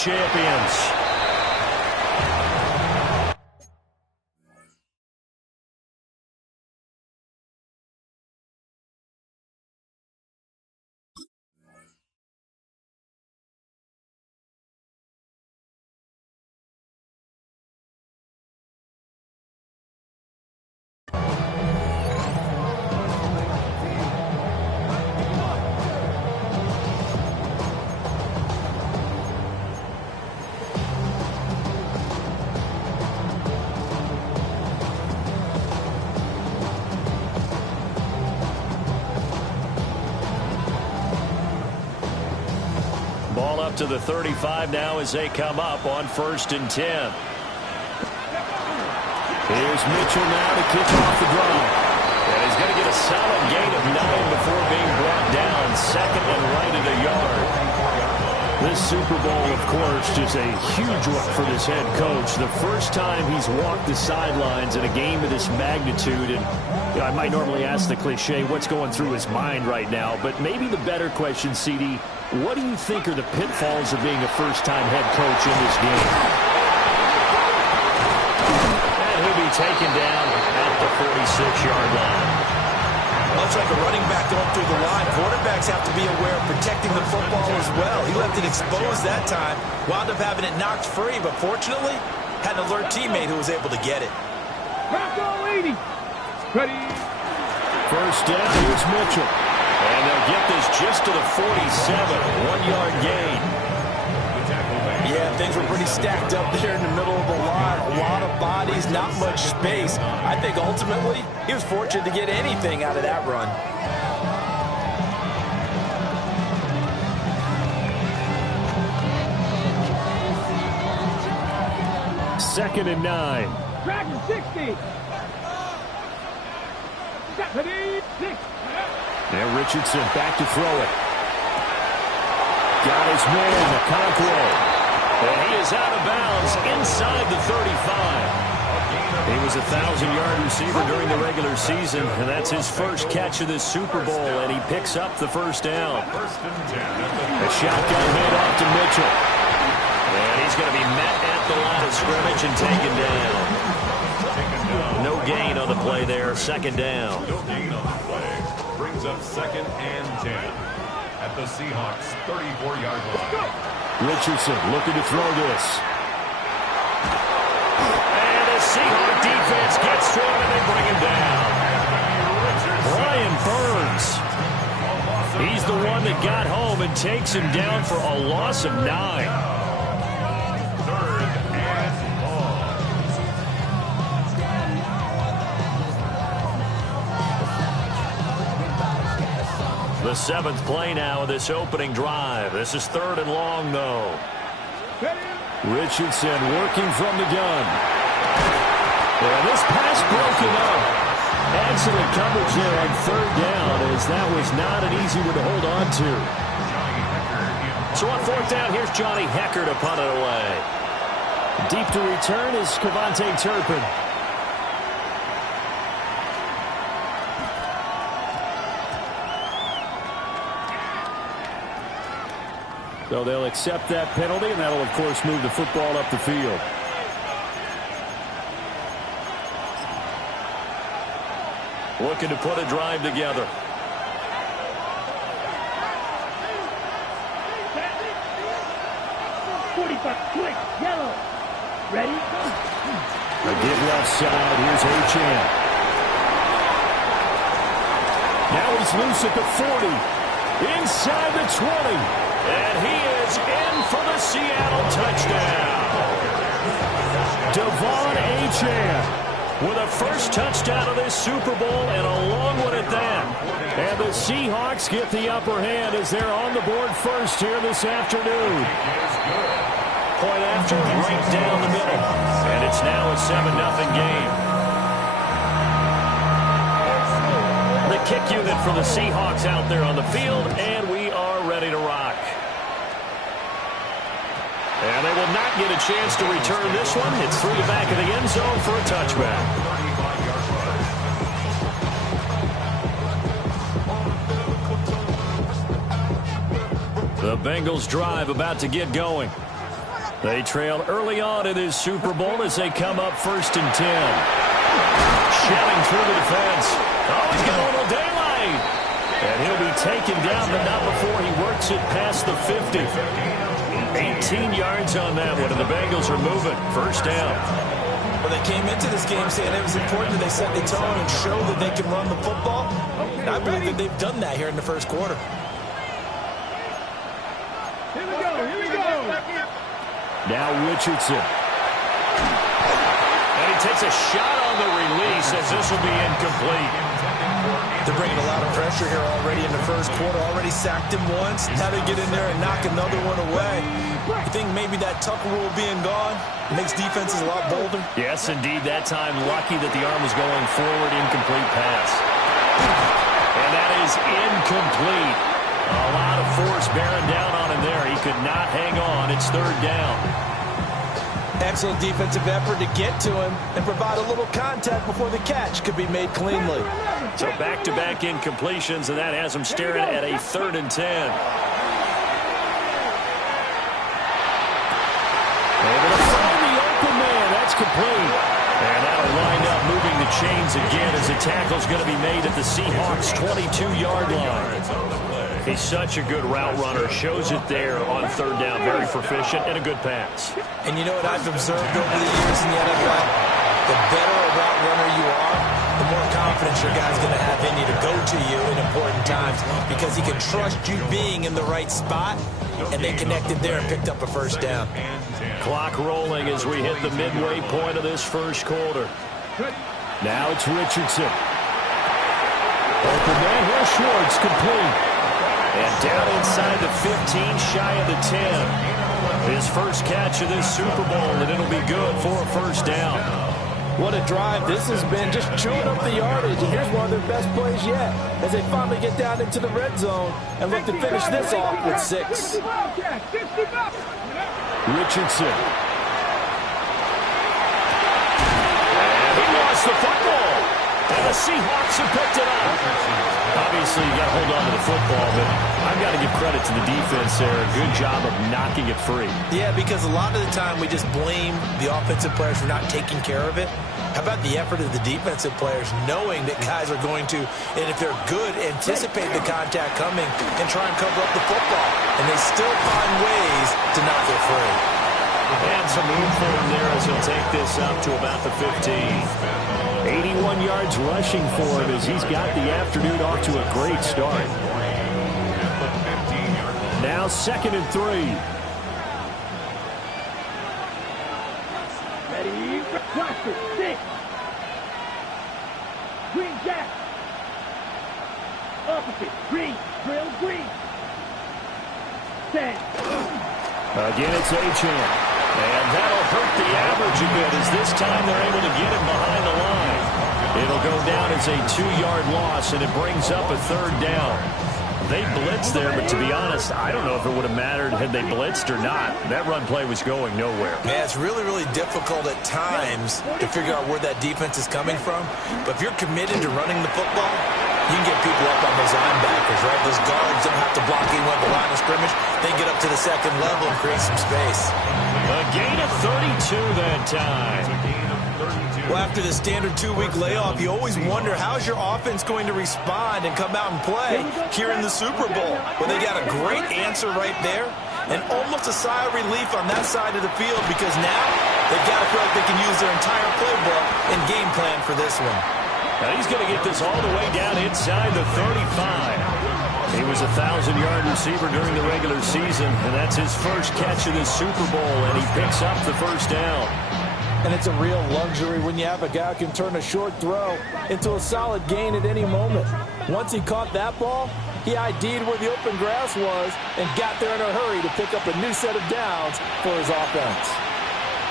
champions. Ball up to the 35 now as they come up on 1st and 10. Here's Mitchell now to kick off the drive. And he's going to get a solid gain of 9 before being brought down. 2nd and right at a yard. This Super Bowl, of course, just a huge one for this head coach. The first time he's walked the sidelines in a game of this magnitude. And you know, I might normally ask the cliche, what's going through his mind right now? But maybe the better question, CD, what do you think are the pitfalls of being a first-time head coach in this game? And he'll be taken down at the 46-yard line. Much like a running back going through the line, quarterbacks have to be aware of protecting the football as well. He left it exposed that time, wound up having it knocked free, but fortunately, had an alert teammate who was able to get it. Ready. First down, here's Mitchell. And they'll get this just to the 47, 1-yard gain. Yeah, things were pretty stacked up there in the middle of the line. A lot of bodies, not much space. I think ultimately he was fortunate to get anything out of that run. Second and 9. Dragon 60. And Richardson back to throw it. Got his man, Okonkwo. And he is out of bounds inside the 35. He was a 1,000-yard receiver during the regular season, and that's his first catch of this Super Bowl, and he picks up the first down. A shotgun handoff to Mitchell. And he's going to be met at the line of scrimmage and taken down. No gain on the play there, 2nd down. No gain on the play. Brings up 2nd and 10 at the Seahawks 34-yard line. Richardson looking to throw this. And the Seahawk defense gets to him and they bring him down. Brian Burns. He's the one that got home and takes him down for a loss of 9. 3rd and long. The 7th play now of this opening drive. This is 3rd and long, though. Richardson working from the gun. And this pass broken up. Excellent coverage there on 3rd down, as that was not an easy one to hold on to. So on 4th down, here's Johnny Hecker to punt it away. Deep to return is Kevontae Turpin. So they'll accept that penalty, and that'll, of course, move the football up the field. Looking to put a drive together. Quick, yellow. Ready? A give left side. Here's Achane. Now he's loose at the 40. Inside the 20. And he is in for the Seattle touchdown. Devon Achane with a first touchdown of this Super Bowl, and a long one at that. And the Seahawks get the upper hand as they're on the board first here this afternoon. Point after, right down the middle. And it's now a 7-0 game. The kick unit for the Seahawks out there on the field, and we are ready to rock. And they will not get a chance to return this one. It's through the back of the end zone for a touchback. The Bengals drive about to get going. They trail early on in this Super Bowl as they come up 1st and 10. Shelling through the defense. Oh, he's got a little daylight. And he'll be taken down, but not before he works it past the 50. 18 yards on that one, and the Bengals are moving. 1st down. Well, they came into this game saying it was important that they set the tone and show that they can run the football. And I believe that they've done that here in the 1st quarter. Here we go, here we go. Now Richardson. And he takes a shot on the release as this will be incomplete. They're bringing a lot of pressure here already in the 1st quarter. Already sacked him once. Now they get in there and knock another one away. You think maybe that Tucker rule being gone makes defenses a lot bolder? Yes, indeed. That time, lucky that the arm was going forward. Incomplete pass. And that is incomplete. A lot of force bearing down on him there. He could not hang on. It's 3rd down. Excellent defensive effort to get to him and provide a little contact before the catch could be made cleanly. So back-to-back incompletions, and that has him staring at a 3rd and 10. Able to find the open man. That's complete. And that'll wind up moving the chains again as the tackle's going to be made at the Seahawks' 22-yard line. He's such a good route runner. Shows it there on 3rd down. Very proficient and a good pass. And you know what I've observed over the years in the NFL? The better a route runner you are, the more confidence your guy's going to have in you to go to you in important times because he can trust you being in the right spot, and they connected there and picked up a 1st down. Clock rolling as we hit the midway point of this 1st quarter. Now it's Richardson. Open man here, Schwartz, complete. And down inside the 15, shy of the 10. His 1st catch of this Super Bowl, and it'll be good for a 1st down. What a drive this has been, just chewing up the yardage. And here's one of their best plays yet as they finally get down into the red zone and look to finish this off with 6. Richardson. And he lost the football. And the Seahawks have picked it up. Obviously, you got to hold on to the football, but I've got to give credit to the defense there. A good job of knocking it free. Yeah, because a lot of the time we just blame the offensive players for not taking care of it. How about the effort of the defensive players knowing that guys are going to, and if they're good, anticipate the contact coming and try and cover up the football. And they still find ways to knock it free. And some room for him there as he'll take this up to about the 15. 81 yards rushing for him as he's got the afternoon off to a great start. Now 2nd and 3. Ready, watch it, 6. Green jack. Opposite, green, drill, green. 10. Again, it's Achane. And that'll hurt the average a bit as this time they're able to get him behind the line. It'll go down as a 2-yard loss, and it brings up a 3rd down. They blitzed there, but to be honest, I don't know if it would have mattered had they blitzed or not. That run play was going nowhere. Yeah, it's really, really difficult at times to figure out where that defense is coming from. But if you're committed to running the football, you can get people up on those linebackers, right? Those guards don't have to block anyone at the line of scrimmage. They get up to the 2nd level and create some space. A gain of 32 that time. Well, after the standard 2-week layoff, you always wonder how's your offense going to respond and come out and play here in the Super Bowl. Well, they got a great answer right there and almost a sigh of relief on that side of the field because now they've got to feel like they can use their entire playbook and game plan for this one. Now he's going to get this all the way down inside the 35. He was a 1,000-yard receiver during the regular season, and that's his 1st catch of this Super Bowl, and he picks up the 1st down. And it's a real luxury when you have a guy who can turn a short throw into a solid gain at any moment. Once he caught that ball, he ID'd where the open grass was and got there in a hurry to pick up a new set of downs for his offense.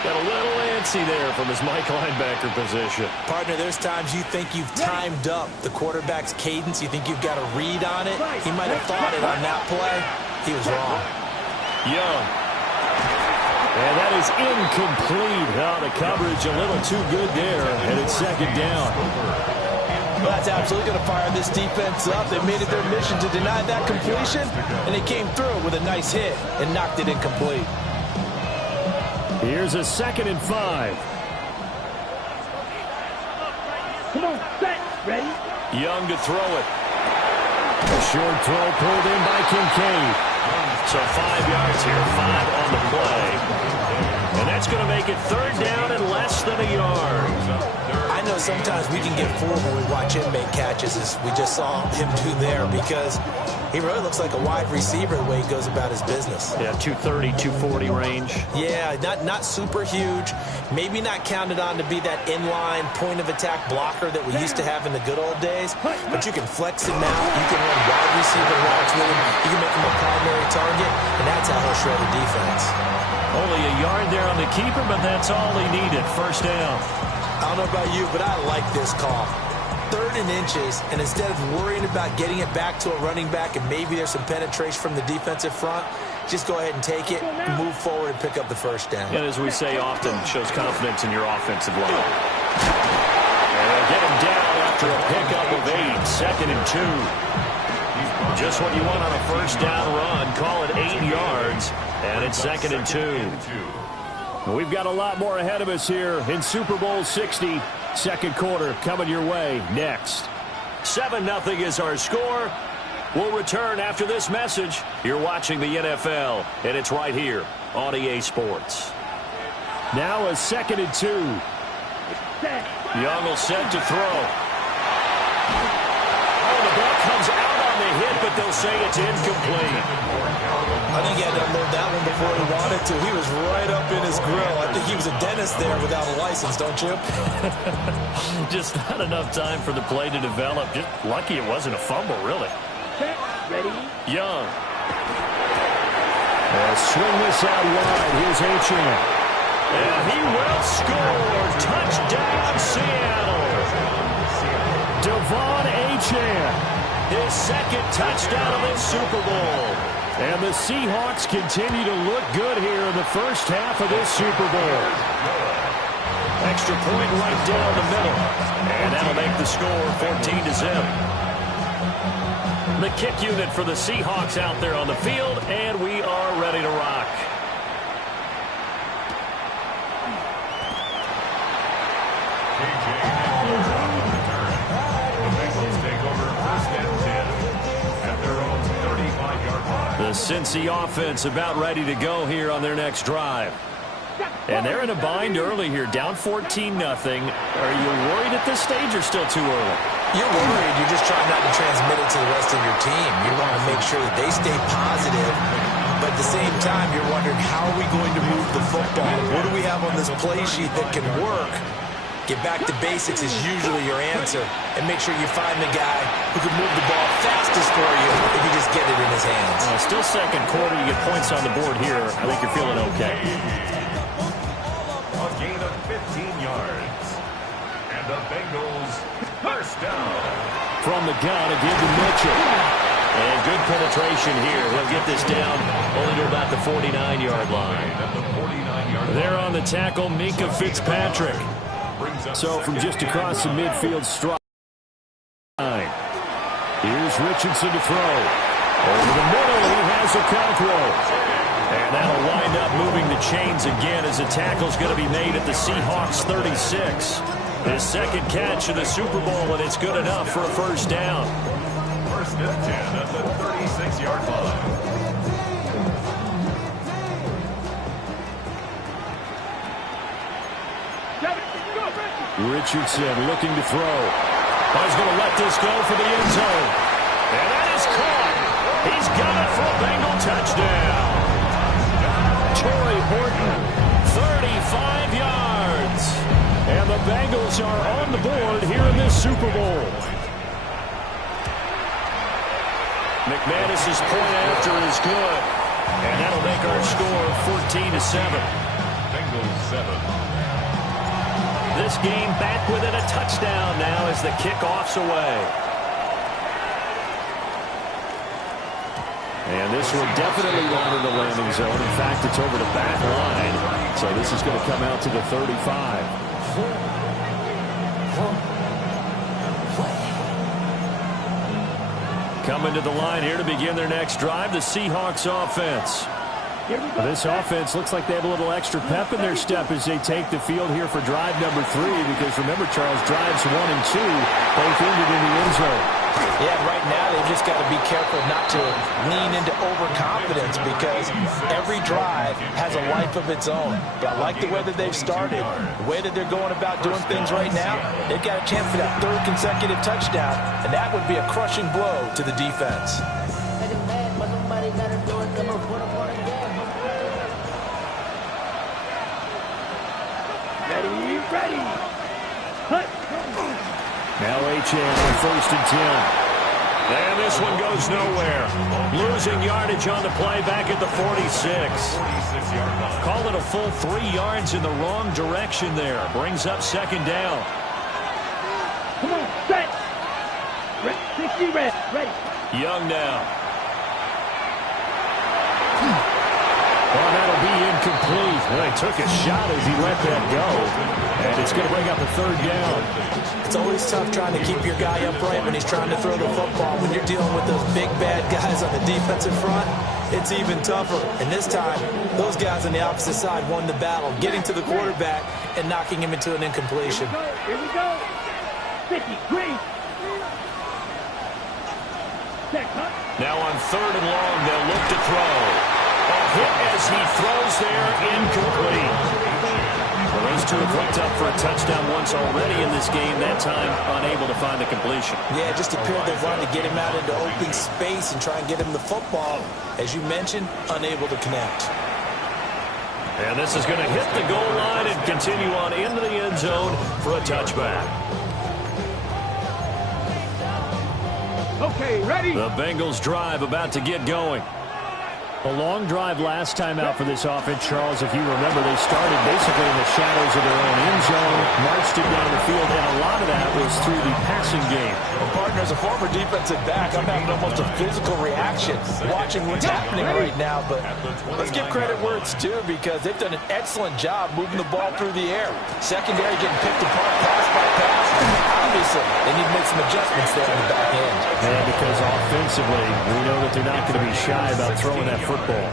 Got a little antsy there from his Mike linebacker position. Partner, there's times you think you've timed up the quarterback's cadence. You think you've got a read on it. He might have thought it on that play. He was wrong. Young. And that is incomplete. Oh, the coverage a little too good there, and it's 2nd down. Well, that's absolutely going to fire this defense up. They made it their mission to deny that completion, and they came through with a nice hit and knocked it incomplete. Here's a 2nd and 5. Come on, set, ready? Young to throw it. A short throw pulled in by Kincaid. So 5 yards here, 5 on the play. And that's going to make it 3rd down and less than a yard. I know sometimes we can get fooled when we watch him make catches, as we just saw him do there, because he really looks like a wide receiver the way he goes about his business. Yeah, 230, 240 range. Yeah, not super huge. Maybe not counted on to be that inline point-of-attack blocker that we used to have in the good old days, but you can flex him out. You can run wide receiver routes with him. You can make him a primary target, and that's how he'll shred the defense. Only a yard there on the keeper, but that's all he needed. 1st down. I don't know about you, but I like this call. 3rd and inches, and instead of worrying about getting it back to a running back and maybe there's some penetration from the defensive front, just go ahead and take it, move forward, and pick up the 1st down. And as we say often, shows confidence in your offensive line. And they'll get him down after a pickup of 8. 2nd and 2. Just what you want on a 1st down run. Call it 8 yards, and it's 2nd and 2. We've got a lot more ahead of us here in Super Bowl 60. 2nd quarter coming your way next. 7-0 is our score. We'll return after this message. You're watching the NFL, and it's right here on EA Sports. Now a 2nd and 2. Young will set to throw. Oh, the ball comes out on the hit, but they'll say it's incomplete. I think he had to unload that one before he wanted to. He was right up in his grill. I think he was a dentist there without a license, don't you? Just not enough time for the play to develop. Just lucky it wasn't a fumble, really. Set, ready? Young. Swing this out wide. Here's Achane. And he will score. Touchdown, Seattle. Devon Achane. His 2nd touchdown of this Super Bowl. And the Seahawks continue to look good here in the 1st half of this Super Bowl. Extra point right down the middle. And that'll make the score 14-0. The kick unit for the Seahawks out there on the field, and we are ready to rock. The Cincy offense about ready to go here on their next drive. And they're in a bind early here, down 14-0. Are you worried at this stage or still too early? You're worried. You're just trying not to transmit it to the rest of your team. You want to make sure that they stay positive. But at the same time, you're wondering, how are we going to move the football? What do we have on this play sheet that can work? Get back to basics is usually your answer. And make sure you find the guy who can move the ball fastest for you if you just get it in his hands. Still 2nd quarter. You get points on the board here. I think you're feeling okay. A gain of 15 yards. And the Bengals 1st down. From the gun, again to Mitchell. And good penetration here. He'll get this down only to about the 49-yard line. There on the tackle, Minka Fitzpatrick. So from just across the midfield stripe. Here's Richardson to throw. Over the middle, he has Okonkwo. And that'll wind up moving the chains again as the tackle's going to be made at the Seahawks 36. His 2nd catch in the Super Bowl, and it's good enough for a 1st down. 1st and 10 at the 36-yard line. Richardson looking to throw. He's going to let this go for the end zone. And that is caught. He's got it for a Bengal touchdown. Torrey Horton, 35 yards. And the Bengals are on the board here in this Super Bowl. McManus's point after is good. And that'll make our score 14-7. Bengals 7. This game back within a touchdown now as the kickoff's away. And this one definitely not in the landing zone. In fact, it's over the back line. So this is going to come out to the 35. Coming to the line here to begin their next drive, the Seahawks offense. This offense looks like they have a little extra pep in their step as they take the field here for drive number 3, because remember, Charles, drives 1 and 2 both ended in the end zone. Yeah, right now they've just got to be careful not to lean into overconfidence, because every drive has a life of its own. But I like the way that they've started, the way that they're going about doing things right now. They've got a chance for that 3rd consecutive touchdown, and that would be a crushing blow to the defense. Ready. Hut. Now Achane on 1st and 10. And this one goes nowhere. Losing yardage on the play back at the 46. Call it a full 3 yards in the wrong direction there. Brings up 2nd down. Come on, set. 60 red. Ready. Young now. Well, that'll be incomplete. Well, he took a shot as he let that go. And it's going to bring up a 3rd down. It's always tough trying to keep your guy upright when he's trying to throw the football. When you're dealing with those big, bad guys on the defensive front, it's even tougher. And this time, those guys on the opposite side won the battle, getting to the quarterback and knocking him into an incompletion. Here we go. 50, green. Now on 3rd and long, they'll look to throw. A hit as he throws there, incomplete. Well, those two have looked up for a touchdown once already in this game, that time unable to find the completion. Yeah, it just appeared they wanted to get him out into open space and try and get him the football. As you mentioned, unable to connect. And this is going to hit the goal line and continue on into the end zone for a touchback. Okay, ready? The Bengals drive about to get going. A long drive last time out for this offense, Charles. If you remember, they started basically in the shadows of their own end zone, marched it down the field, and a lot of that was through the passing game. Well, partner, as a former defensive back, I'm having almost a physical reaction watching what's happening right now. But let's give credit where it's due, because they've done an excellent job moving the ball through the air. Secondary getting picked apart pass by pass. Obviously, they need to make some adjustments there on the back end. Yeah, because offensively, we know that they're not going to be shy about throwing that football.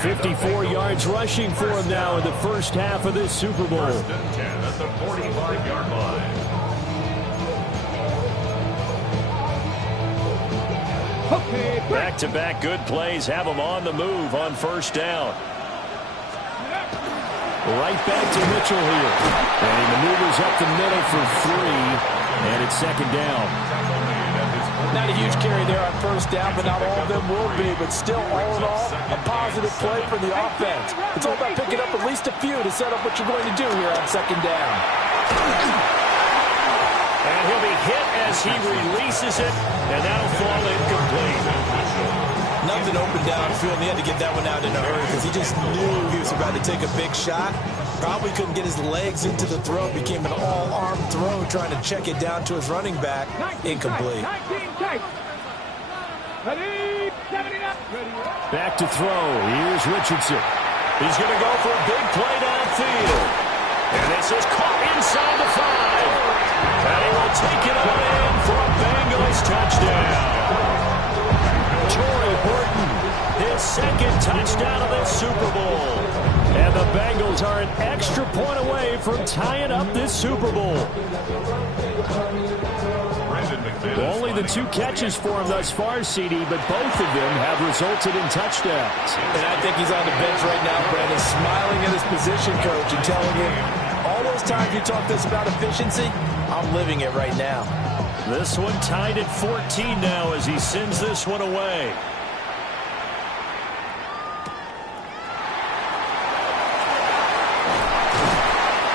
54 yards rushing for him now in the first half of this Super Bowl. 1st and 10 at the 45-yard line. Okay, Back-to-back good plays have them on the move on 1st down. Right back to Mitchell here. And he maneuvers up the middle for 3. And it's 2nd down. Not a huge carry there on 1st down, but not all of them will be. But still, all in all, a positive play for the offense. It's all about picking up at least a few to set up what you're going to do here on 2nd down. And he'll be hit as he releases it, and that'll fall incomplete. Nothing open downfield, and he had to get that one out in a hurry because he just knew he was about to take a big shot. Probably couldn't get his legs into the throw. Became an all-arm throw, trying to check it down to his running back. Incomplete. Back to throw. Here's Richardson. He's going to go for a big play downfield. And this is caught inside the 5. And he will take it on in for a Bengals touchdown. Torrey Horton, his 2nd touchdown of the Super Bowl. And the Bengals are an extra point away from tying up this Super Bowl. Only the 2 catches for him thus far, CD, but both of them have resulted in touchdowns. And I think he's on the bench right now, Brandon, smiling at his position coach and telling him, all those times you talk this about efficiency, I'm living it right now. This one tied at 14 now as he sends this one away.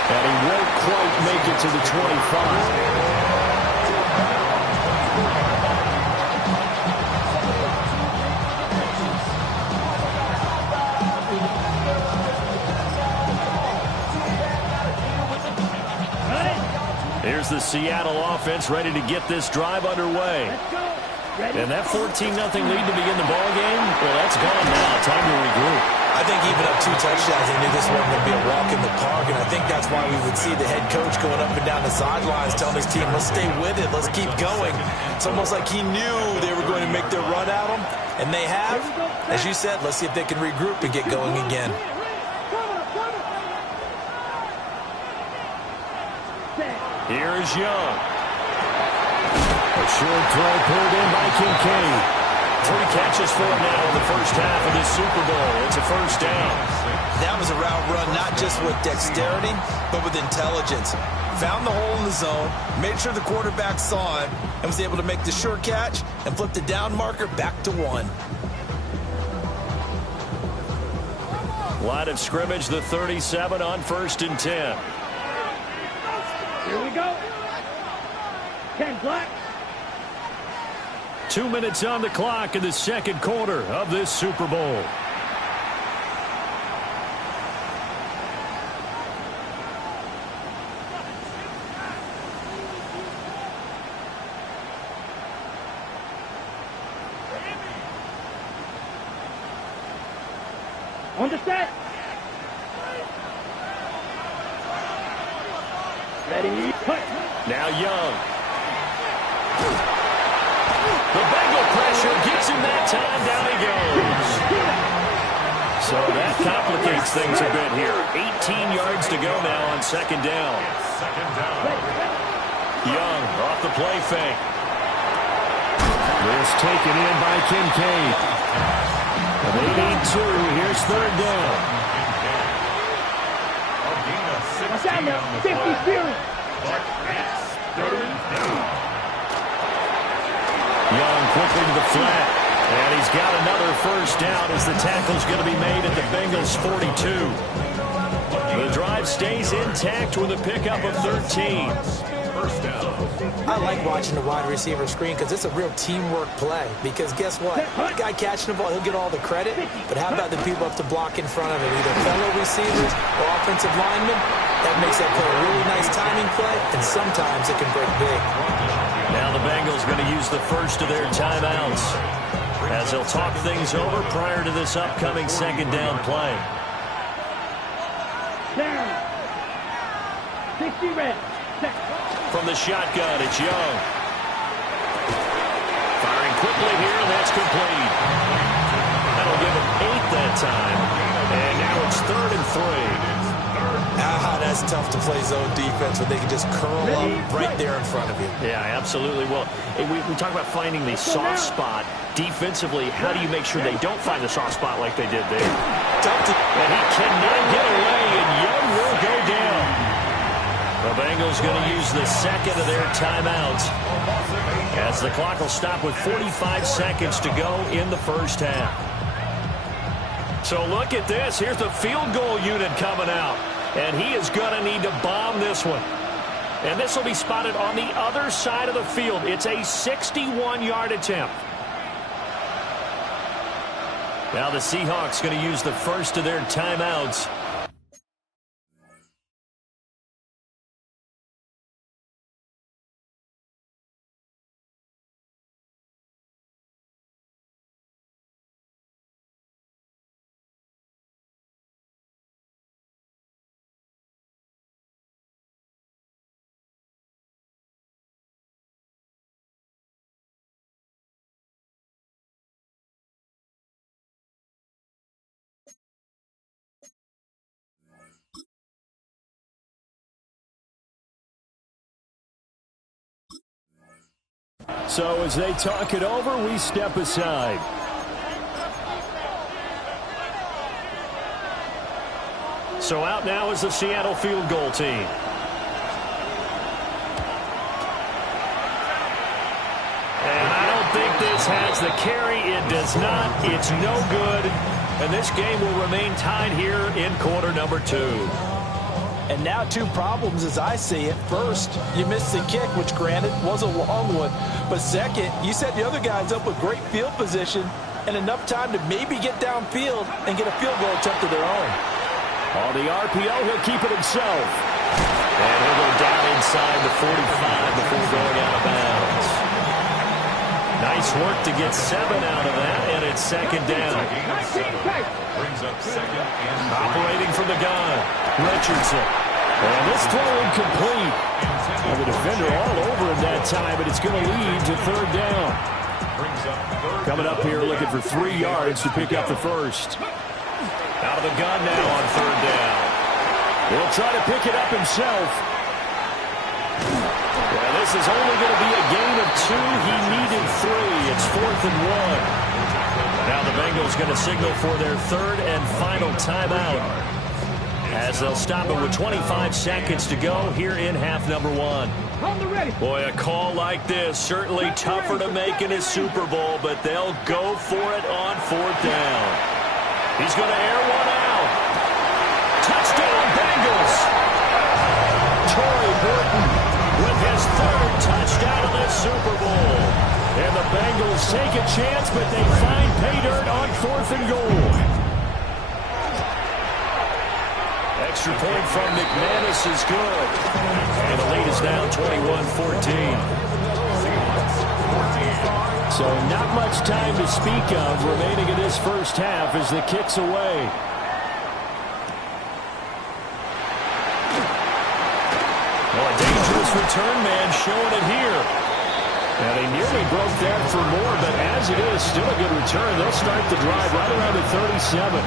And he won't quite make it to the 25. Here's the Seattle offense ready to get this drive underway. And that 14-0 lead to begin the ball game, well, that's gone now. Time to regroup. I think even up 2 touchdowns, they knew this wasn't going to be a walk in the park, and I think that's why we would see the head coach going up and down the sidelines telling his team, let's stay with it, let's keep going. It's almost like he knew they were going to make their run at him, and they have. As you said, let's see if they can regroup and get going again. Here's Young. A short throw pulled in by Kincaid. 3 catches for him now in the first half of this Super Bowl. It's a first down. That was a route run, not just with dexterity, but with intelligence. Found the hole in the zone, made sure the quarterback saw it, and was able to make the sure catch and flip the down marker back to 1. Line of scrimmage, the 37 on 1st and 10. Here we go. 10 black. 2 minutes on the clock in the second quarter of this Super Bowl. On the set. Ready, cut. Now Young. The Bengal pressure gets him that time. Down he goes. So that complicates things a bit here. 18 yards to go now on 2nd down. Young off the play fake. This taken in by Kincaid. They need 2. Here's 3rd down. Watch out now. 50 Fury. Young quickly to the flat. And he's got another first down as the tackle's going to be made at the Bengals' 42. The drive stays intact with a pickup of 13. First down. I like watching the wide receiver screen because it's a real teamwork play. Because guess what? The guy catching the ball, he'll get all the credit. But how about the people up to block in front of him? Either fellow receivers or offensive linemen. That makes that play a really nice timing play, and sometimes it can break big. Now the Bengals going to use the first of their timeouts as they'll talk things over prior to this upcoming 2nd down play. Down. 60 red. From the shotgun, it's Young. Firing quickly here, and that's complete. That'll give him 8 that time. And now it's 3rd and 3. That's tough to play zone defense when they can just curl up right there in front of you. Yeah, absolutely. Well, we talk about finding the soft spot. Defensively, how do you make sure they don't find the soft spot like they did there? And he cannot get away, and Young will go down. The Bengals going to use the second of their timeouts as the clock will stop with 45 seconds to go in the first half. So look at this. Here's the field goal unit coming out. And he is going to need to bomb this one. And this will be spotted on the other side of the field. It's a 61-yard attempt. Now the Seahawks going to use the first of their timeouts. So as they talk it over, we step aside. So out now is the Seattle field goal team. And I don't think this has the carry. It does not. It's no good. And this game will remain tied here in quarter number 2. And now 2 problems as I see it. First, you missed the kick, which granted was a long one. But second, you set the other guys up with great field position and enough time to maybe get downfield and get a field goal attempt of their own. On the RPO, he'll keep it himself. And he'll go down inside the 45 before going out of bounds. Nice work to get 7 out of that, and it's second down. Brings up second and 3. Operating from the gun, Richardson. And this throw incomplete. And the defender all over him that time, but it's going to lead to third down. Coming up here looking for 3 yards to pick up the first. Out of the gun now on third down. He'll try to pick it up himself. Yeah, this is only going to be a gain of 2. He needed 3. It's 4th and 1. Now the Bengals going to signal for their third and final timeout, as they'll stop it with 25 seconds to go here in half number 1. Boy, a call like this, certainly tougher to make in a Super Bowl, but they'll go for it on 4th down. He's going to air one out. Touchdown, Bengals. Torrey Burton with his 3rd touchdown of this Super Bowl. And the Bengals take a chance, but they find pay dirt on 4th and goal. Extra point from McManus is good. And the lead is now 21-14. So not much time to speak of remaining in this first half as the kick's away. Well, a dangerous return man showing it here. Now, they nearly broke that for more, but as it is, still a good return. They'll start the drive right around the 37.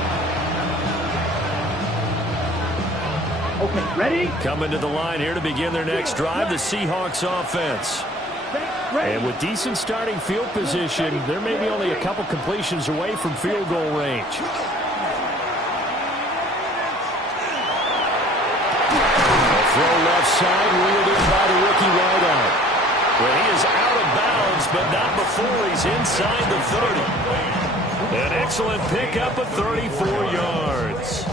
Okay, ready? Coming to the line here to begin their next drive, the Seahawks offense. And with decent starting field position, there may be only a couple completions away from field goal range. A throw left side, reeled in by the rookie wideout. Well, he is out of bounds, but not before he's inside the 30. An excellent pickup of 34 yards.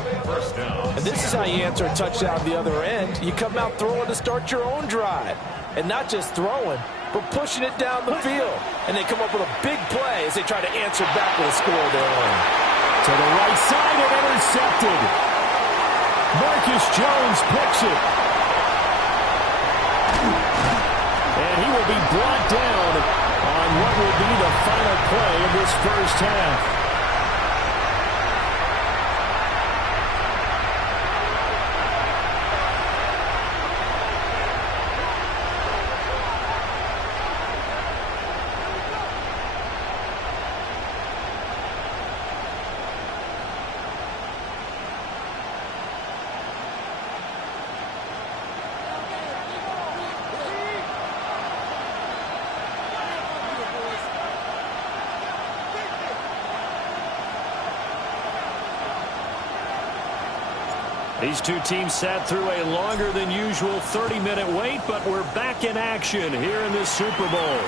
And this is how you answer a touchdown the other end. You come out throwing to start your own drive. And not just throwing, but pushing it down the field. And they come up with a big play as they try to answer back with a score of their own. To the right side and intercepted. Marcus Jones picks it. And he will be brought down on what will be the final play of this first half. These two teams sat through a longer than usual 30-minute wait, but we're back in action here in this Super Bowl.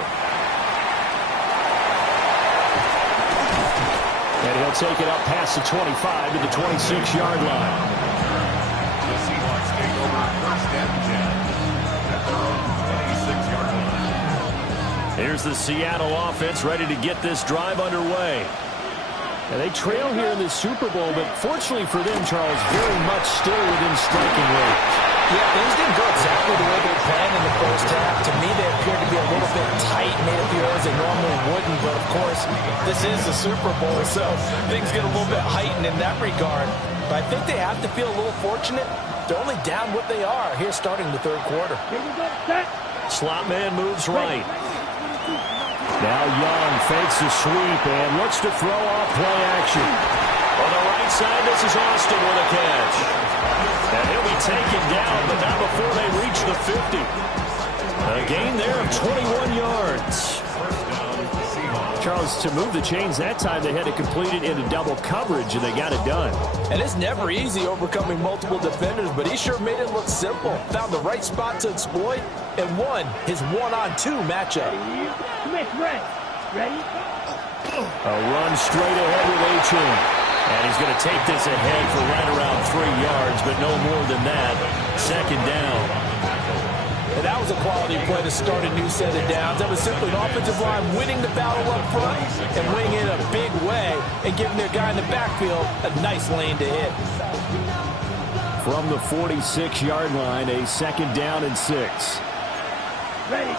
And he'll take it up past the 25 to the 26-yard line. The Seahawks take over first and 10 at their own 26-yard line. Here's the Seattle offense ready to get this drive underway. And they trail here in this Super Bowl, but fortunately for them, Charles, very much still within striking range. Yeah, things didn't go exactly the way they were playing in the first half. To me, they appeared to be a little bit tight, made it feel as they normally wouldn't. But, of course, this is the Super Bowl, so things get a little bit heightened in that regard. But I think they have to feel a little fortunate. They're only down what they are here starting the third quarter. Here we go, set. Slot man moves right. Now Young fakes the sweep and looks to throw off play action. On the right side, this is Austin with a catch. And he'll be taken down, but not before they reach the 50. A gain there of 21 yards. Charles, to move the chains that time, they had to complete it into double coverage, and they got it done. And it's never easy overcoming multiple defenders, but he sure made it look simple. Found the right spot to exploit and won his one-on-two matchup. Smith, ready? A run straight ahead with Achane. And he's going to take this ahead for right around 3 yards, but no more than that. Second down. And that was a quality play to start a new set of downs. That was simply an offensive line winning the battle up front and winning it in a big way and giving their guy in the backfield a nice lane to hit. From the 46-yard line, a second down and 6. Ready.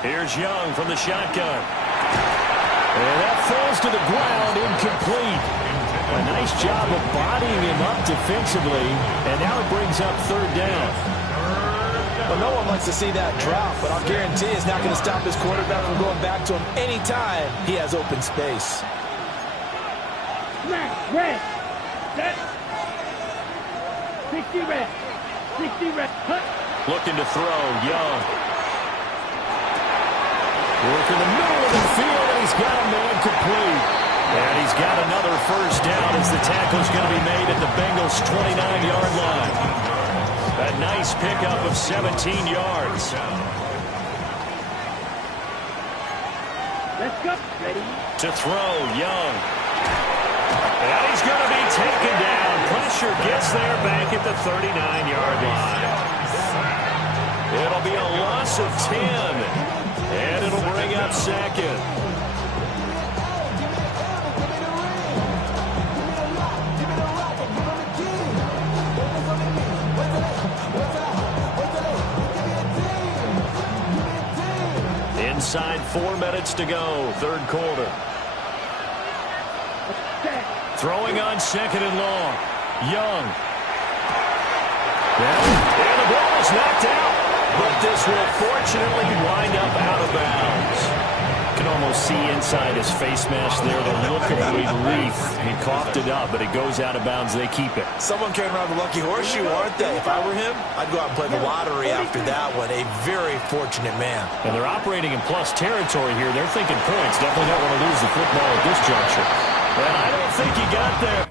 Here's Young from the shotgun. And that falls to the ground, incomplete. A nice job of bodying him up defensively, and now it brings up third down. Well, no one likes to see that drop, but I'll guarantee it's not going to stop his quarterback from going back to him anytime he has open space. Smash, red, set, 60 red, 60 red, cut. Looking to throw, Young. Work in the middle of the field, and he's got a man complete. And he's got another first down as the tackle's going to be made at the Bengals' 29-yard line. A nice pickup of 17 yards. Let's go. Ready? To throw, Young. And he's going to be taken down. Pressure gets there back at the 39-yard line. It'll be a loss of 10. And it'll bring up second. Inside 4 minutes to go, third quarter. Throwing on second and long. Young. And the ball is knocked out. But this will fortunately wind up out of bounds. You can almost see inside his face mask there the look of relief. He coughed it up, but it goes out of bounds. They keep it. Someone carrying around the lucky horseshoe, aren't they? If I were him, I'd go out and play the lottery after that one. A very fortunate man. And they're operating in plus territory here. They're thinking points. Definitely don't want to lose the football at this juncture. And I don't think he got there.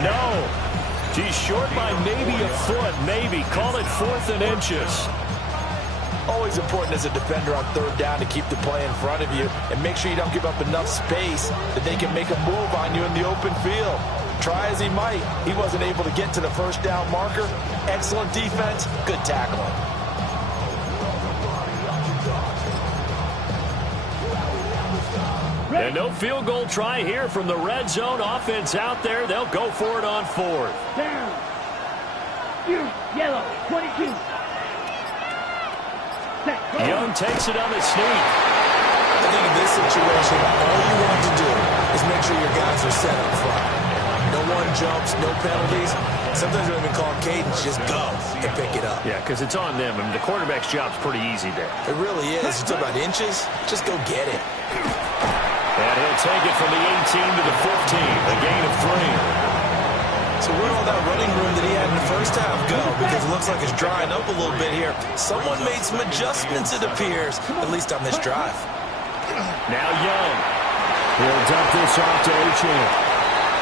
No. He's short by maybe a foot, maybe. Call it 4th and inches. Always important as a defender on third down to keep the play in front of you and make sure you don't give up enough space that they can make a move on you in the open field. Try as he might, he wasn't able to get to the first down marker. Excellent defense, good tackling. And no field goal try here from the red zone. Offense out there. They'll go for it on 4th. Down. Yellow, 22. Young takes it on the sneak. I think in this situation, all you want to do is make sure your guys are set up front. No one jumps, no penalties. Sometimes we don't even call cadence, just go and pick it up. Yeah, because it's on them. I mean, the quarterback's job's pretty easy there. It really is. You talk about inches, just go get it. And he'll take it from the 18 to the 15, a gain of 3. So where'd all that running room that he had in the first half go? Because it looks like it's drying up a little bit here. Someone made some adjustments, it appears, at least on this drive. Now Young. He'll dump this off to Achan.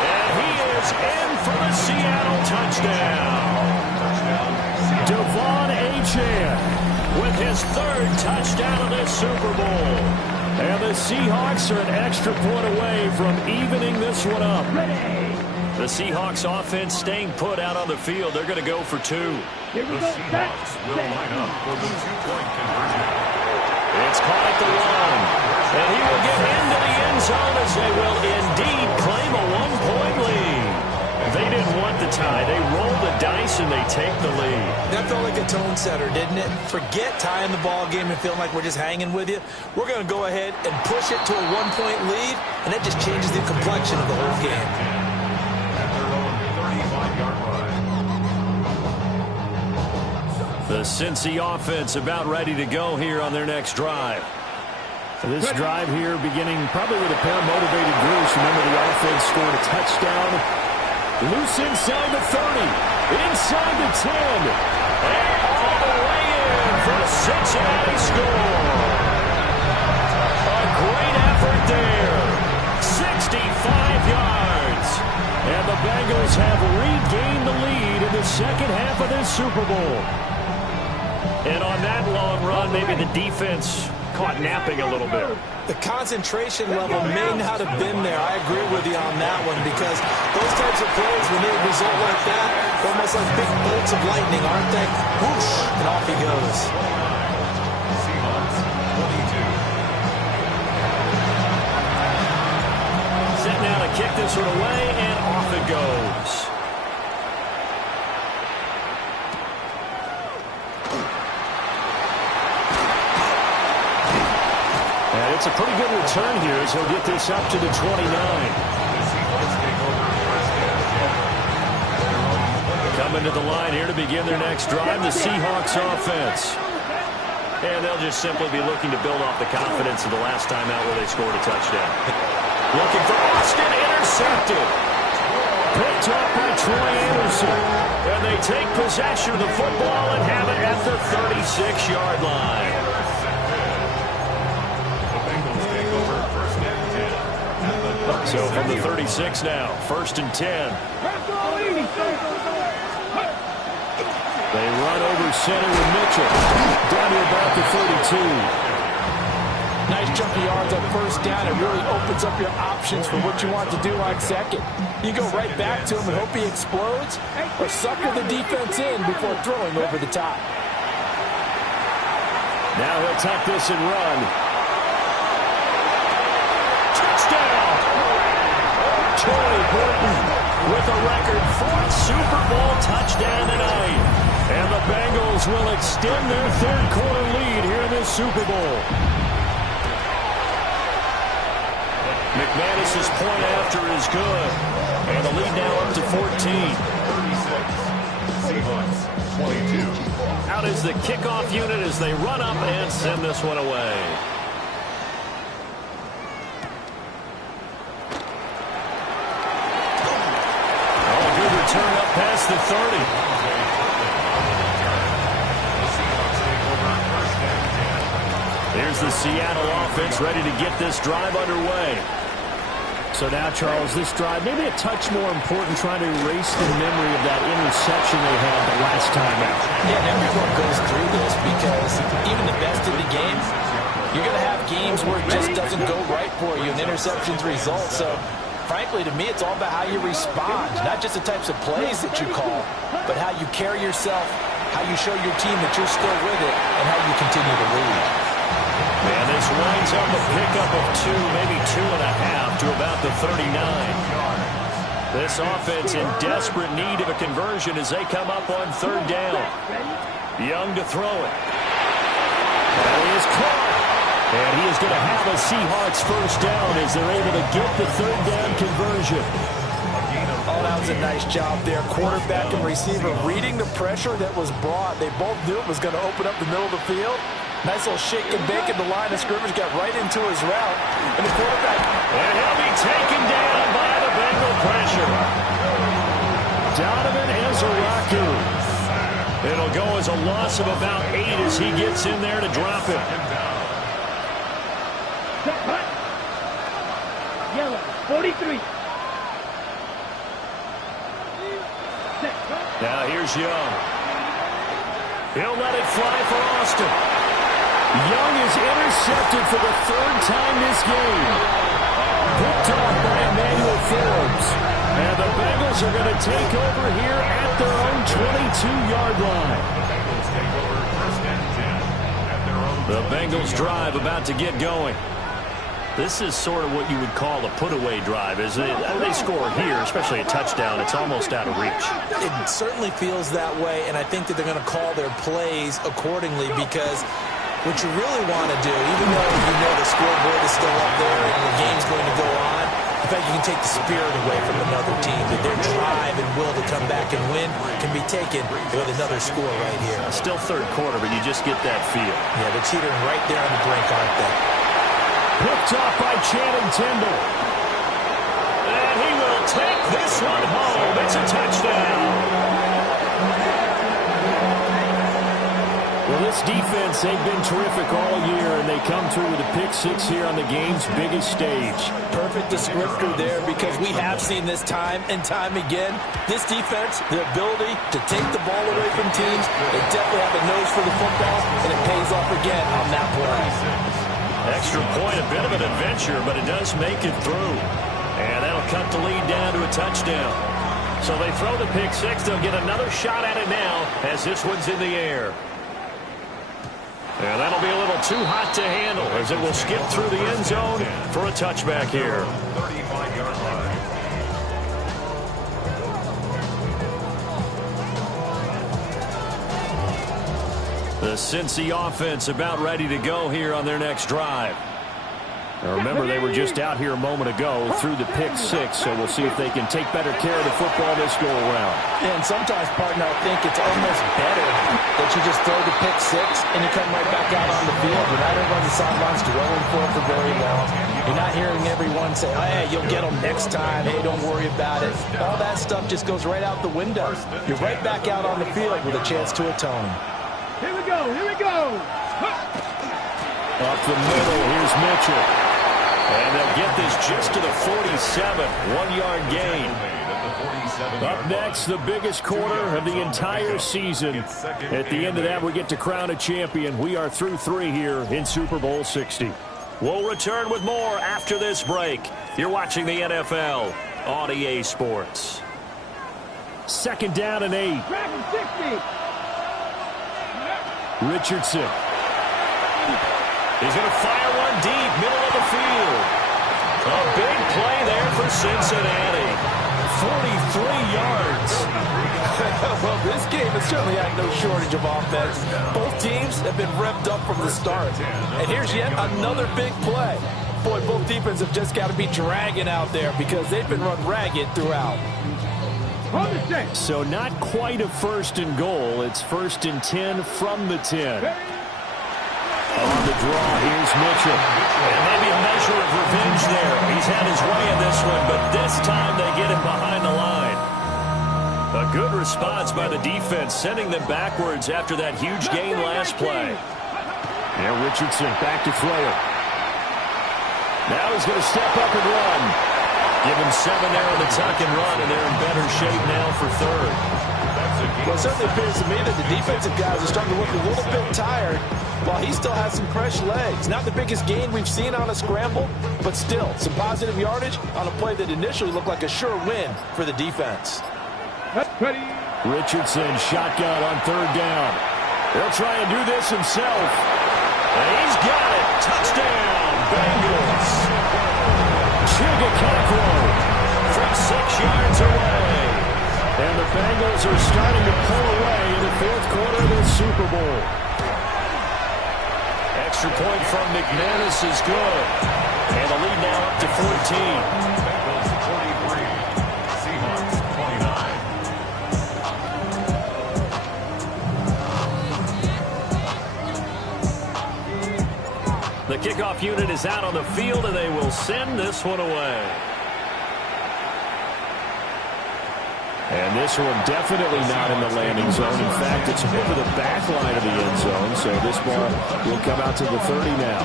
And he is in for the Seattle touchdown. Devon Achan with his 3rd touchdown of this Super Bowl. And the Seahawks are an extra point away from evening this one up. The Seahawks offense staying put out on the field. They're going to go for 2. Here we The go. Seahawks will line up for the 2-point conversion. It's caught at the 1. And he will get into the end zone as they will indeed claim a 1-point lead. They didn't want the tie. They rolled the dice and they take the lead. That felt like a tone setter, didn't it? Forget tying the ball game and feeling like we're just hanging with you. We're going to go ahead and push it to a 1-point lead, and that just changes the complexion of the whole game. At their own 35-yard line. The Cincy offense about ready to go here on their next drive. This drive here beginning probably with a pair of motivated groups. Remember, the offense scored a touchdown. Loose inside the 30. Inside the 10. And all the way in for a Cincinnati score. A great effort there. 65 yards. And the Bengals have regained the lead in the second half of this Super Bowl. And on that long run, maybe the defense caught napping a little bit. The concentration level may not have been there. I agree with you on that one because those types of plays, when they result like that, they're almost like big bolts of lightning, aren't they? Whoosh, and off he goes. Seahawks 22. Set now to kick this one away, and off it goes. It's a pretty good return here as he'll get this up to the 29. Coming to the line here to begin their next drive, the Seahawks offense. And they'll just simply be looking to build off the confidence of the last time out where they scored a touchdown. Looking for Austin, intercepted. Picked up by Troy Anderson. And they take possession of the football and have it at the 36-yard line. So from the 36 now, 1st and 10. They run over center with Mitchell. Down to about the 32. Nice chunky yards on 1st down. It really opens up your options for what you want to do on 2nd. You go right back to him and hope he explodes, or sucker the defense in before throwing over the top. Now he'll tuck this and run. Touchdown! Troy Burton with a record 4th Super Bowl touchdown tonight. And the Bengals will extend their 3rd quarter lead here in this Super Bowl. McManus's point after is good. And the lead now up to 14. 36, 22. Out is the kickoff unit as they run up and send this one away. Oh, good return up past the 30. Here's the Seattle offense ready to get this drive underway. So now, Charles, this drive maybe a touch more important, trying to erase the memory of that interception they had the last time out. Yeah, and everyone goes through this because even the best in the game, you're going to have games where it just doesn't go right for you and interceptions result. So, frankly, to me, it's all about how you respond, not just the types of plays that you call, but how you carry yourself, how you show your team that you're still with it, and how you continue to lead. And this winds up a pickup of 2, maybe 2.5 to about the 39. This offense in desperate need of a conversion as they come up on 3rd down. Young to throw it. That is caught. And he is going to have a Seahawks 1st down as they're able to get the 3rd down conversion. Oh, that was a nice job there. Quarterback and receiver reading the pressure that was brought. They both knew it was going to open up the middle of the field. Nice little shake and bake in the line of scrimmage, got right into his route. And the quarterback... And he'll be taken down by the Bengal pressure. Donovan Ezeraku. It'll go as a loss of about 8 as he gets in there to drop it. Yellow, 43. Now here's Young. He'll let it fly for Austin. Young is intercepted for the 3rd time this game. Picked off by Emmanuel Forbes. And the Bengals are going to take over here at their own 22-yard line. The Bengals drive about to get going. This is sort of what you would call a put-away drive, isn't it? They score here, especially a touchdown. It's almost out of reach. It certainly feels that way, and I think that they're going to call their plays accordingly because what you really want to do, even though you know the scoreboard is still up there and the game's going to go on, the fact you can take the spirit away from another team, that their drive and will to come back and win can be taken with another score right here. Still 3rd quarter, but you just get that feel. Yeah, they're teetering right there on the brink, aren't they? Picked off by Channing Tindall. And he will take this one home. It's a touchdown. Well, this defense, they've been terrific all year, and they come through with a pick-6 here on the game's biggest stage. Perfect descriptor there because we have seen this time and time again. This defense, the ability to take the ball away from teams, they definitely have a nose for the football, and it pays off again on that play. Extra point, a bit of an adventure, but it does make it through. And that'll cut the lead down to a touchdown. So they throw the pick-6. They'll get another shot at it now as this one's in the air. And that'll be a little too hot to handle as it will skip through the end zone for a touchback here. 35-yard line. The Cincy offense about ready to go here on their next drive. Now remember, they were just out here a moment ago through the pick six, so we'll see if they can take better care of the football this go-around. And sometimes, partner, I think it's almost better that you just throw the pick six and you come right back out on the field. You're not over on the sidelines dwelling for it for very long. You're not hearing everyone say, hey, you'll get them next time. Hey, don't worry about it. All that stuff just goes right out the window. You're right back out on the field with a chance to atone. Here we go, here we go. Up the middle, here's Mitchell. And they'll get this just to the 47, 1-yard gain. Up next, the biggest quarter of the entire season. At the end of that, we get to crown a champion. We are through 3 here in Super Bowl 60. We'll return with more after this break. You're watching the NFL on EA Sports. 2nd down and 8. Richardson. He's going to fire one deep, middle of the field. A big play there for Cincinnati. 43 yards. Well, this game has certainly had no shortage of offense. Both teams have been revved up from the start. And here's yet another big play. Boy, both defenses have just got to be dragging out there because they've been run ragged throughout. So not quite a 1st and goal. It's 1st and 10 from the 10. On the draw, here's Mitchell. And maybe a measure of revenge there. He's had his way in this one, but this time they get him behind the line. A good response by the defense, sending them backwards after that huge gain last play. Now Richardson back to throw it. Now he's going to step up and run. Give him 7 there on the tuck and run, and they're in better shape now for 3rd. Well, it certainly appears to me that the defensive guys are starting to look a little bit tired while he still has some fresh legs. Not the biggest gain we've seen on a scramble, but still some positive yardage on a play that initially looked like a sure win for the defense. Richardson shotgun on 3rd down. He'll try and do this himself. And he's got it. Touchdown, Bengals. Chigakakwo from 6 yards away. And the Bengals are starting to pull away in the 4th quarter of the Super Bowl. Extra point from McManus is good. And the lead now up to 14. Bengals 43, Seahawks 29. The kickoff unit is out on the field, and they will send this one away. And this one definitely not in the landing zone. In fact, it's over the back line of the end zone, so this ball will come out to the 30 now.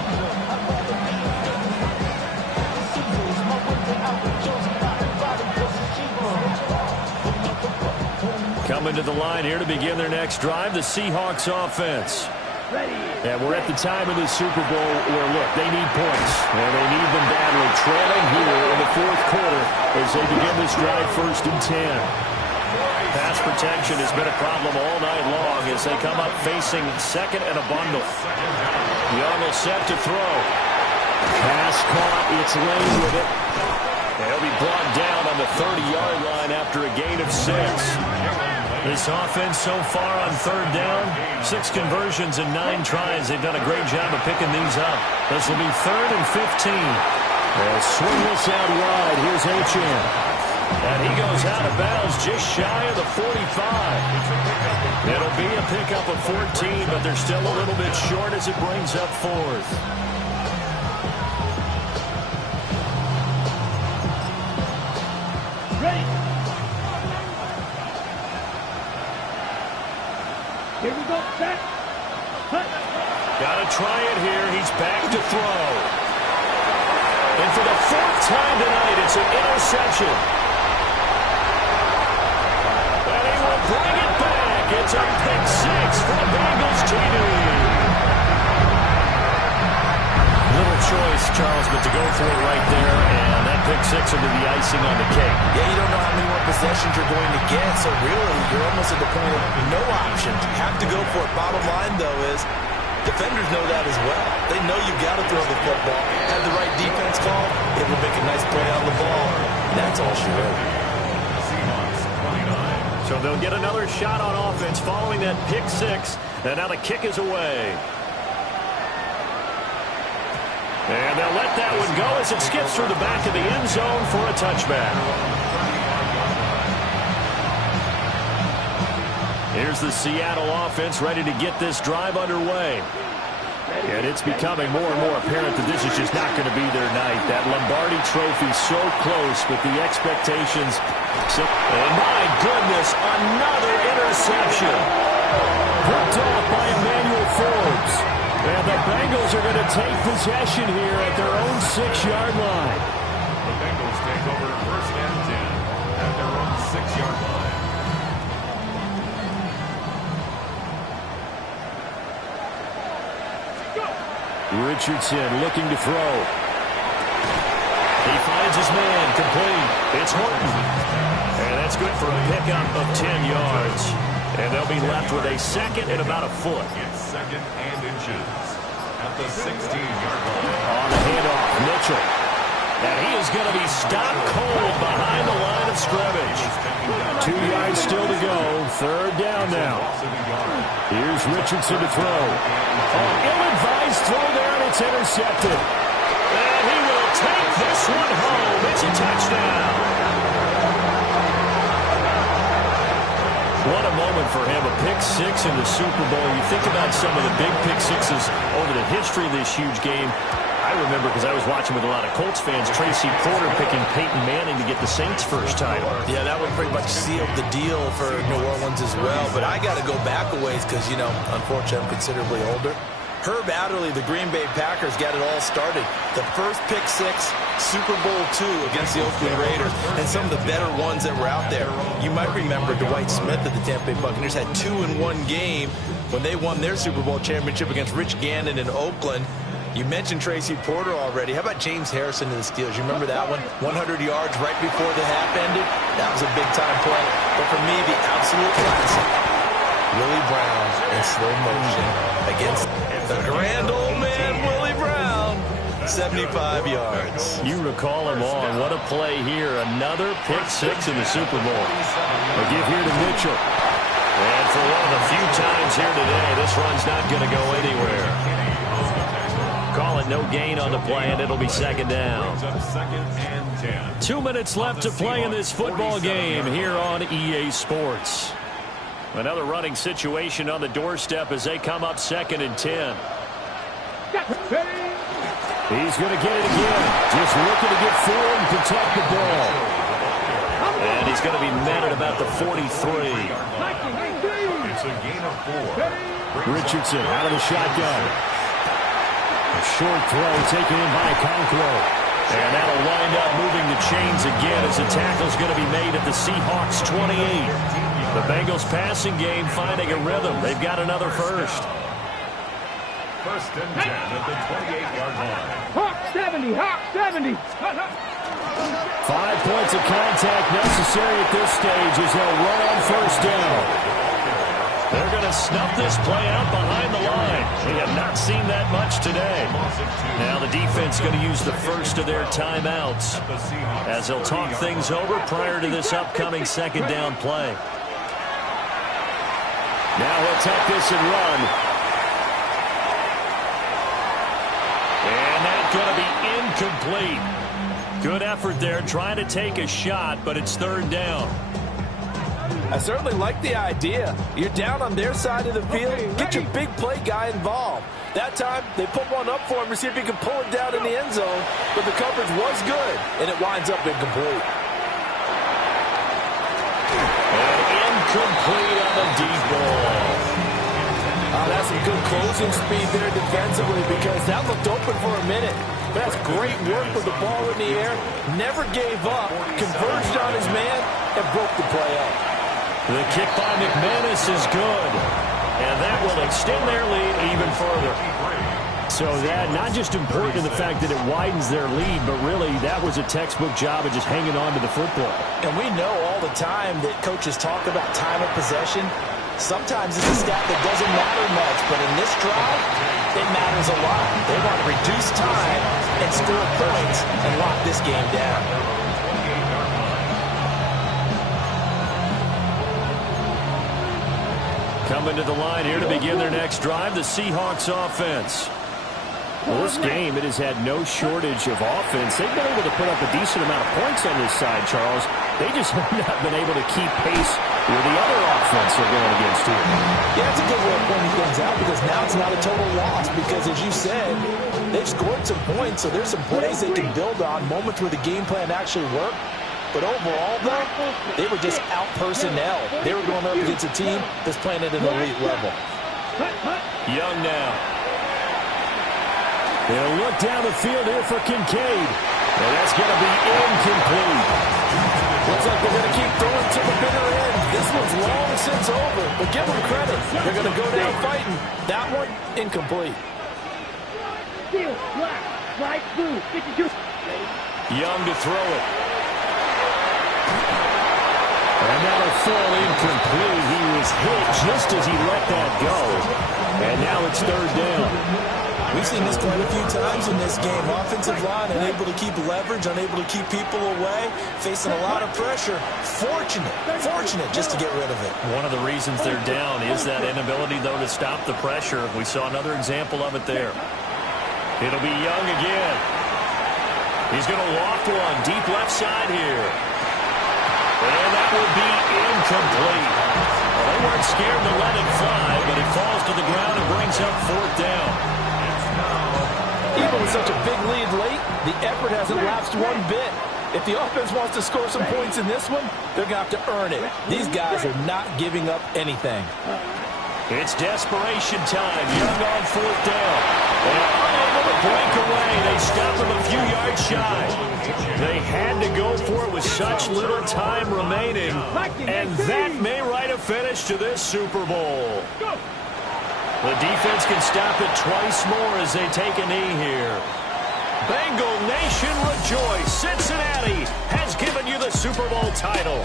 Coming to the line here to begin their next drive, the Seahawks offense. And we're at the time of the Super Bowl where, look, they need points, and they need them badly. Trailing here in the 4th quarter as they begin this drive 1st and 10. Pass protection has been a problem all night long as they come up facing 2nd and a bundle. Young will set to throw. Pass caught. It's Lane with it. He'll be brought down on the 30-yard line after a gain of 6. This offense so far on 3rd down, 6 conversions and 9 tries. They've done a great job of picking these up. This will be 3rd and 15. They'll swing this out wide. Here's Achane. And he goes out of bounds just shy of the 45. It'll be a pickup of 14, but they're still a little bit short as it brings up 4th. Ready. Here we go, set. Got to try it here. He's back to throw. And for the 4th time tonight, it's an interception. Bring it back. It's a pick 6 for the Bengals TD. Little choice, Charles, but to go for it right there, and that pick 6 will be the icing on the cake. Yeah, you don't know how many more possessions you're going to get, so really you're almost at the point of no options. You have to go for it. Bottom line, though, is defenders know that as well. They know you've got to throw the football. Have the right defense call, it will make a nice play on the ball. That's all she wrote. So they'll get another shot on offense following that pick 6, and now the kick is away. And they'll let that one go as it skips through the back of the end zone for a touchback. Here's the Seattle offense ready to get this drive underway. And it's becoming more and more apparent that this is just not going to be their night. That Lombardi trophy so close, but the expectations. And my goodness, another interception. Picked off by Emmanuel Forbes. And the Bengals are going to take possession here at their own 6-yard line. The Bengals take over first and 10 at their own 6-yard line. Richardson looking to throw. He finds his man, complete. It's Horton. And that's good for a pickup of 10 yards. And they'll be left with a second and about a foot. It's second and inches at the 16-yard line. On the handoff, Mitchell. And he is going to be stopped cold behind the line of scrimmage. 2 yards still to go. Third down now. Here's Richardson to throw. Ill-advised throw there, and it's intercepted. And he will take this one home. It's a touchdown. What a moment for him, a pick six in the Super Bowl. You think about some of the big pick sixes over the history of this huge game. I remember, because I was watching with a lot of Colts fans, Tracy Porter picking Peyton Manning to get the Saints' first title. Yeah, that one pretty much sealed the deal for New Orleans as well. But I got to go back a ways because, you know, unfortunately I'm considerably older. Herb Adderley, the Green Bay Packers, got it all started. The first pick six, Super Bowl II against the Oakland Raiders, and some of the better ones that were out there. You might remember Dwight Smith of the Tampa Bay Buccaneers had 2 in one game when they won their Super Bowl championship against Rich Gannon in Oakland. You mentioned Tracy Porter already. How about James Harrison of the Steelers? You remember that one? 100 yards right before the half ended. That was a big-time play. But for me, the absolute classic, Willie Brown in slow motion against the grand old man, Willie Brown. 75 yards. You recall him on. What a play here. Another pick six in the Super Bowl. A give here to Mitchell. And for one of the few times here today, this run's not going to go anywhere. Call it no gain on the play, and it'll be second down. 2 minutes left to play in this football game here on EA Sports. Another running situation on the doorstep as they come up second and 10. He's going to get it again. Just looking to get forward and protect the ball. And he's going to be met at about the 43. It's a gain of 4. Richardson out of the shotgun. A short throw taken in by Conquo. And that'll wind up moving the chains again as the tackle's going to be made at the Seahawks 28. The Bengals passing game finding a rhythm. They've got another first. First and 10 at the 28-yard line. Hawk 70, Hawk 70. 5 points of contact necessary at this stage as they'll run on first down. They're going to snuff this play out behind the line. We have not seen that much today. Now the defense going to use the first of their timeouts as they'll talk things over prior to this upcoming second down play. Now he'll take this and run. And that's going to be incomplete. Good effort there trying to take a shot, but it's third down. I certainly like the idea. You're down on their side of the field. Get your big play guy involved. That time, they put one up for him to see if he can pull it down in the end zone. But the coverage was good, and it winds up incomplete. And incomplete on the deep ball. That's some good closing speed there defensively because that looked open for a minute. That's great work with the ball in the air. Never gave up, converged on his man, and broke the play up. The kick by McManus is good. And that will extend their lead even further. So that, not just important in the fact that it widens their lead, but really that was a textbook job of just hanging on to the football. And we know all the time that coaches talk about time of possession. Sometimes it's a stat that doesn't matter much, but in this drive, it matters a lot. They want to reduce time and score points and lock this game down. Coming to the line here to begin their next drive, the Seahawks offense. Well, this game, it has had no shortage of offense. They've been able to put up a decent amount of points on this side, Charles. They just have not been able to keep pace with the other offense they're going against here. Yeah, that's a good way of pointing things out because now it's not a total loss because, as you said, they've scored some points, so there's some plays they can build on, moments where the game plan actually worked. But overall, though, they were just out personnel. They were going up against a team that's playing at an elite level. Young now. They'll look down the field here for Kincaid. And that's going to be incomplete. Looks like they're going to keep throwing to the bitter end. This one's long since over, but give them credit. They're going to go down fighting. That one, incomplete. Steal, black, slide through, 52. Young to throw it. And that'll fall incomplete. He was hit just as he let that go. And now it's third down. We've seen this quite a few times in this game. Offensive line unable to keep leverage, unable to keep people away, facing a lot of pressure. Fortunate just to get rid of it. One of the reasons they're down is that inability, though, to stop the pressure. We saw another example of it there. It'll be Young again. He's going to loft one deep left side here. And that will be incomplete. Well, they weren't scared to let it fly, but it falls to the ground and brings up fourth down. Even with such a big lead late, the effort hasn't lapsed one bit. If the offense wants to score some points in this one, they're going to have to earn it. These guys are not giving up anything. It's desperation time. Young on fourth down. And unable to break away. They stop him a few yards shy. They had to go for it with such little time remaining. And that may write a finish to this Super Bowl. The defense can stop it twice more as they take a knee here. Bengal Nation rejoice. Cincinnati has given you the Super Bowl title.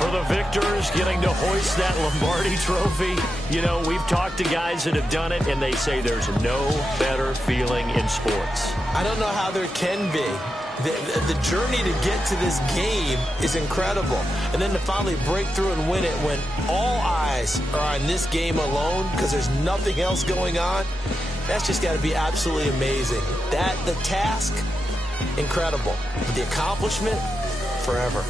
For the victors getting to hoist that Lombardi trophy, you know, we've talked to guys that have done it, and they say there's no better feeling in sports. I don't know how there can be. The journey to get to this game is incredible. And then to finally break through and win it when all eyes are on this game alone because there's nothing else going on, that's just got to be absolutely amazing. The task, incredible. But the accomplishment, forever.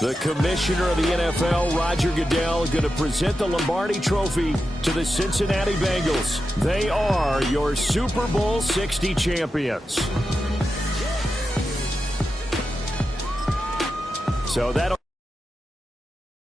The commissioner of the NFL, Roger Goodell, going to present the Lombardi Trophy to the Cincinnati Bengals. They are your Super Bowl 60 champions. So that'll